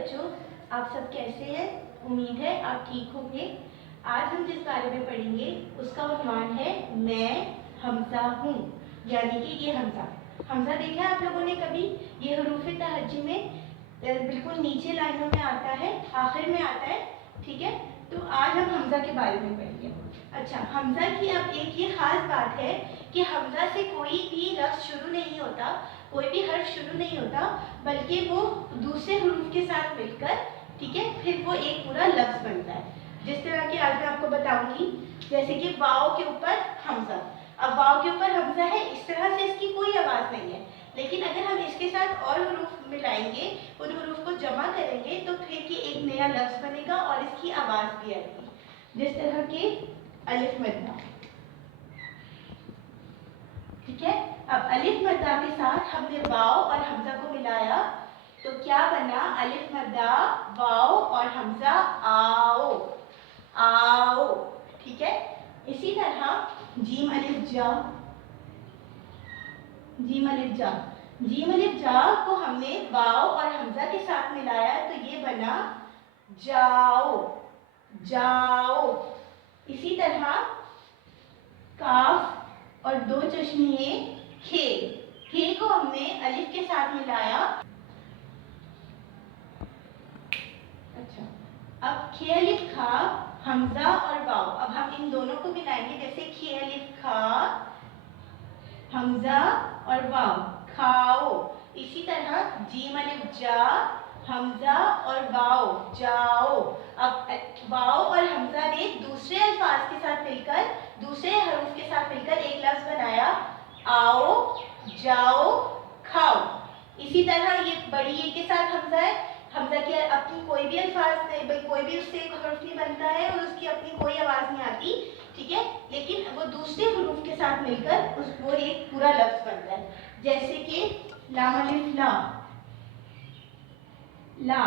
बच्चों, आप सब कैसे हैं? उम्मीद है आप ठीक होंगे। आज हम जिस बारे में पढ़ेंगे उसका उन्वान है मैं हमजा हूँ, यानी कि ये हमजा। हमजा देखा है आप लोगों ने कभी? ये हुरूफ़े तहज्जुद में बिल्कुल नीचे लाइनों में आता है, आखिर में आता है। ठीक है, तो आज हम हमजा के बारे में पढ़ेंगे। अच्छा, हमजा की अब एक ये खास बात है कि हमजा से कोई भी लफ्ज़ शुरू नहीं होता, कोई भी हर्फ शुरू नहीं होता, बल्कि वो दूसरे हुरूफ के साथ मिलकर, ठीक है, फिर वो एक पूरा लफ्ज़ बनता है। जिस तरह की आज मैं आपको बताऊंगी, जैसे कि वाव के ऊपर हमजा। अब वाव के ऊपर हमजा है, इस तरह से इसकी कोई आवाज़ नहीं है, लेकिन अगर हम इसके साथ और हुरूफ मिलाएंगे, उन हुरूफ को जमा करेंगे, तो फिर ये एक नया लफ्ज़ बनेगा और इसकी आवाज़ भी आएगी। जिस तरह के अलिफ मद्दा, ठीक है। अब अलिफ मद्दा के साथ हमने वाव और हमजा को मिलाया, तो क्या बना? अलिफ मद्दा वाव और हमजा आओ, आओ। ठीक है, इसी तरह जीम अलिफ जा, जीम अलिफ जा, जीम अलिफ जा को हमने वाव और हमजा के साथ मिलाया, तो ये बना जाओ, जाओ। इसी तरह काफ और दो चश्मे खे, खे को हमने अलिफ के साथ मिलाया। अच्छा, अब खे अलिफ खा, हमजा और वाव, अब हम इन दोनों को मिलाएंगे, जैसे खे अलिफ खा, हमजा और वाव, खाओ। इसी तरह जीम अलिफ जा, हमजा और वाव, जाओ। अब वाव और हमजा ने दूसरे अल्फाज के साथ मिलकर, दूसरे हरूफ के साथ मिलकर एक लफ्ज़ बनाया, आओ, जाओ, खाओ। इसी तरह ये बड़ी ए के साथ हमजा है, हमजा की अपनी कोई भी अल्फाज नहीं, कोई भी उससे एक हर्फ नहीं बनता है और उसकी अपनी कोई आवाज़ नहीं आती, ठीक है, लेकिन वो दूसरे हुरूफ के साथ मिलकर वो एक पूरा लफ्ज़ बनता है। जैसे कि लाम अलिफ ला, ला,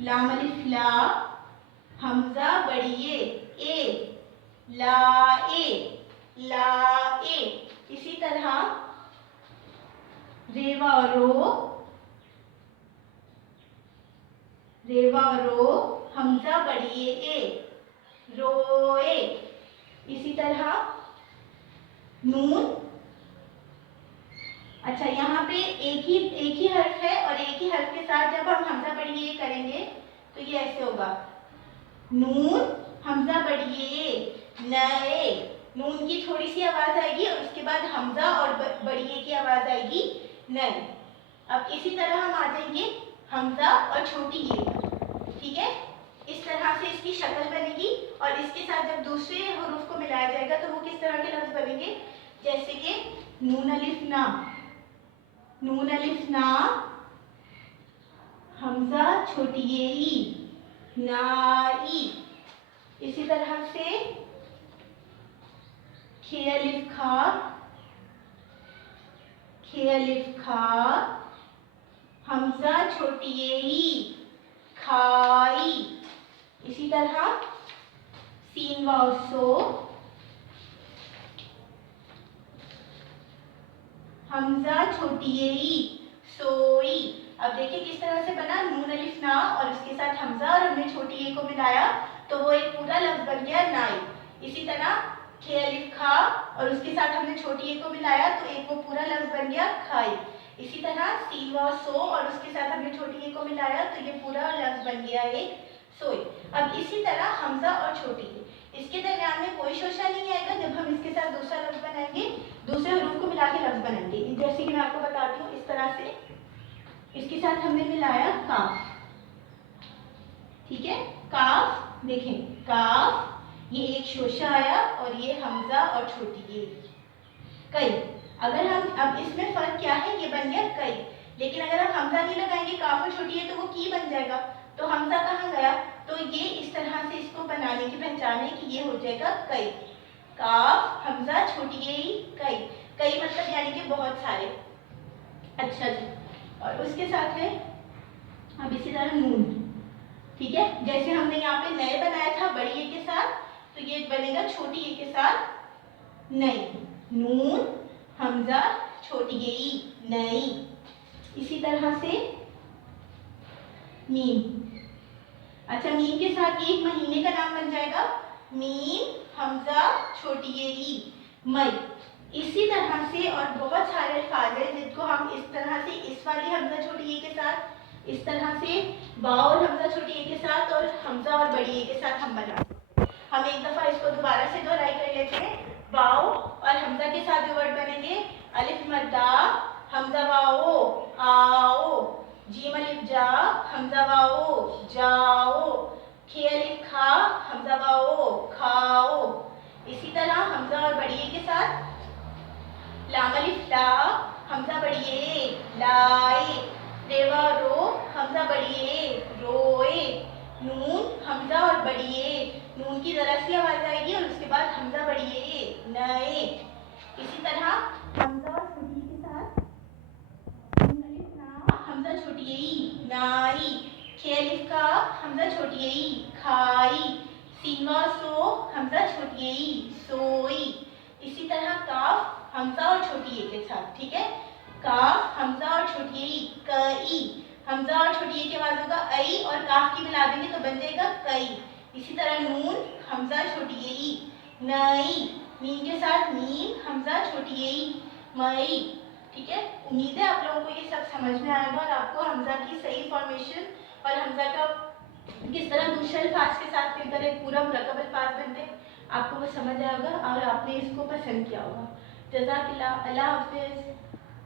लाम अलिफ ला, हमजा बड़ी ए, लाए, लाए। इसी तरह रेवा रो, रेवा रो, हमजा बड़ी ए, रोए। इसी तरह नून, अच्छा यहाँ पे एक ही हर्फ है और एक ही हर्फ के साथ जब हम हमजा बड़ी ए करेंगे तो ये ऐसे होगा, नून हमजा बड़ी ए, नए। नून की थोड़ी सी आवाज आएगी और उसके बाद हमजा और बड़ी ए की आवाज आएगी, नए। अब इसी तरह हम आ जाएंगे हमजा और छोटी ए पर, ठीक है। इस तरह से इसकी शक्ल बनेगी और इसके साथ जब दूसरे हुरूफ को मिलाया जाएगा तो वो किस तरह के लफ्ज़ बनेंगे, जैसे कि नून अलिफ ना, नून अलिफ ना, हमजा छोटी ए, नाई। इसी तरह से खे अलिफ खा, खे अलिफ खा, हमजा छोटी ए, खाई। इसी तरह सीन वाव सो, हमजा छोटी ए, सोई। अब देखिए किस तरह से बना, नून अलिफ ना और उसके साथ हमजा और हमने छोटी ए को मिलाया तो वो एक पूरा लफ्ज़ बन गया नाई। इसी तरह खे अलिफ खा और उसके साथ हमने छोटी ए को मिलाया तो एक वो पूरा लफ्ज़ बन गया खाई। इसी तरह सीन वाव सो और उसके साथ हमने छोटी ए को मिलाया तो ये पूरा लफ्ज़ बन गया एक सोई। अब इसी तरह हमजा और छोटी ए, इसके दरमियान में कोई शोशा नहीं आएगा जब हम इसके साथ दूसरा लफ्ज़ बनाएंगे, दूसरे हुरूफ को मिला के लफ्ज़ बनाएंगे। जैसे कि मैं आपको बताती हूँ, इस तरह से इसके साथ हमने मिलाया काफ, ठीक है, काफ। देखें काफ, ये एक शोशा आया और ये हमजा और छोटी ए, कई। अगर हम अब इसमें फर्क क्या है, ये बन गया कई, लेकिन अगर हम हमजा नहीं लगाएंगे काफ और छोटी ए तो वो की बन जाएगा, तो हमजा कहाँ गया? तो ये इस तरह से इसको बनाने की पहचान है कि ये हो जाएगा कई, काफ हमजा छोटी ए, कई। कई मतलब यानी कि बहुत सारे। अच्छा जी, और उसके साथ है अब इसी तरह नून, ठीक है, जैसे हमने यहाँ पे नए बनाया था बड़ी ए के साथ, तो ये बनेगा छोटी ए के साथ नई, नून हमजा छोटी ए, नई। इसी तरह से मीम। अच्छा, मीम के साथ ये एक महीने का नाम बन जाएगा, मीम हमजा छोटी ये ई, मई। इसी तरह से और बहुत सारे अल्फाज हैं जिनको हम इस तरह से इस वाले हमजा छोटी ए के साथ, इस तरह से बा और हमजा छोटी ए के साथ और हमजा और बड़ी ए के साथ हम बनाते हैं। हम एक दफा इसको दोबारा से दोहराई कर लेते हैं। बाओ और हमजा के साथ जो वर्ड बनेंगे, अलिफ मद्दा हमजा वाओ आओ, जीम अलिफ जा हमजा वाओ जाओ, खे अलिफ खा हमजा वाओ खाओ। इसी तरह हमजा और बड़ी ए के साथ, लाम अलिफ ला हमजा बड़ी ए लाए, रेवा रो हमजा बड़ी ए रोए, नून हमजा और बड़ी ए, नून की जरा सी आवाज आएगी और उसके बाद हमजा बड़ी ए नए। इसी तरह हमजा और छोटी के साथ, नून अलिफ ना हमजा छोटी ए नाई, खे अलिफ का हमजा छोटी ए खाई, सीन वा सो हमजा छोटी ए सोई। इसी तरह काफ हमजा और छोटी ए के साथ, ठीक है, काफ हमजा और छोटी ए कई, हमजा और छोटी ए के आवाज होगा आई और काफ की मिला देंगे तो बन जाएगा कई। इसी तरह नून हमजा छोटी ए नई, मीम के साथ मीम हमजा छोटी ए मई। ठीक है, उम्मीद है आप लोगों को ये सब समझ में आएगा और आपको हमजा की सही फॉर्मेशन और हमजा का किस तरह दूसरे अल्फाज के साथ मिलकर एक पूरा मुरक्कब अल्फाज बनते हैं, आपको वो समझ आएगा और आपने इसको पसंद किया होगा। जज़ाकल्लाह, अल्लाह हाफिज़।